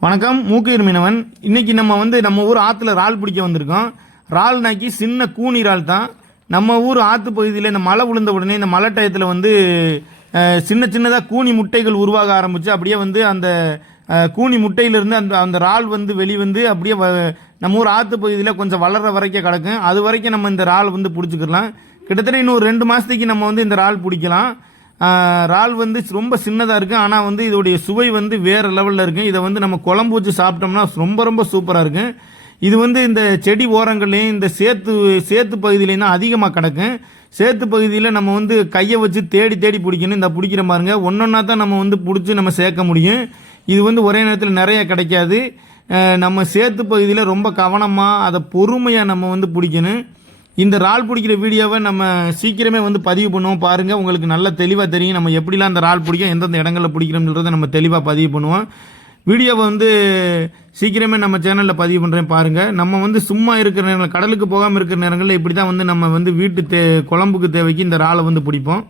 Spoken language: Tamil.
வணக்கம் மூக்கீர் மீனவன் இன்னைக்கு நம்ம வந்து நம்ம ஊர் ஆற்றுல இறால் பிடிக்க வந்திருக்கோம். இறால் நாக்கி சின்ன கூனி இறால் தான். நம்ம ஊர் ஆற்று பகுதியில் இந்த மழை விழுந்த உடனே இந்த மழை டயத்தில் வந்து சின்ன சின்னதாக கூனி முட்டைகள் உருவாக ஆரம்பிச்சு அப்படியே வந்து அந்த கூனி முட்டையிலிருந்து அந்த அந்த இறால் வந்து வெளிவந்து அப்படியே வ- நம்ம ஊர் ஆற்று பகுதியில் கொஞ்சம் வளர்ற வரைக்கும் கிடக்கும். அது வரைக்கும் நம்ம இந்த இறால் வந்து பிடிச்சிக்கலாம். கிட்டத்தட்ட இன்னும் ஒரு ரெண்டு மாதத்துக்கு நம்ம வந்து இந்த இறால் பிடிக்கலாம். இறால் வந்து ரொம்ப சின்னதாக இருக்கும் ஆனால் வந்து இதோடைய சுவை வந்து வேறு லெவலில் இருக்கும் இதை வந்து நம்ம குழம்பு வச்சு சாப்பிட்டோம்னா ரொம்ப ரொம்ப சூப்பராக இருக்கும் இது வந்து இந்த செடி ஓரங்கள்லேயும் இந்த சேத்து சேத்து பகுதியிலையும் தான் அதிகமாக கிடக்கும். சேத்து பகுதியில் நம்ம வந்து கையை வச்சு தேடி தேடி பிடிக்கணும். இந்த பிடிக்கிற பாருங்க. ஒன்றொன்னா தான் நம்ம வந்து பிடிச்சி நம்ம சேர்க்க முடியும். இது வந்து ஒரே நேரத்தில் நிறைய கிடைக்காது. நம்ம சேத்து பகுதியில் ரொம்ப கவனமாக அதை பொறுமையாக நம்ம வந்து பிடிக்கணும். இந்த இறால் பிடிக்கிற வீடியோவை நம்ம சீக்கிரமே வந்து பதிவு பண்ணுவோம். பாருங்கள் உங்களுக்கு நல்ல தெளிவாக தெரியும். நம்ம எப்படிலாம் அந்த இறால் பிடிக்கும் எந்தெந்த இடங்களில் பிடிக்கிறோம்ன்றதை நம்ம தெளிவாக பதிவு பண்ணுவோம். வீடியோவை வந்து சீக்கிரமே நம்ம சேனலில் பதிவு பண்ணுறேன் பாருங்கள் நம்ம வந்து சும்மா இருக்கிற நேரங்களில் கடலுக்கு போகாமல் இருக்கிற நேரங்களில் இப்படி தான் வந்து நம்ம வந்து வீட்டு தே குழம்புக்கு தேவைக்கு இந்த இறாலை வந்து பிடிப்போம்.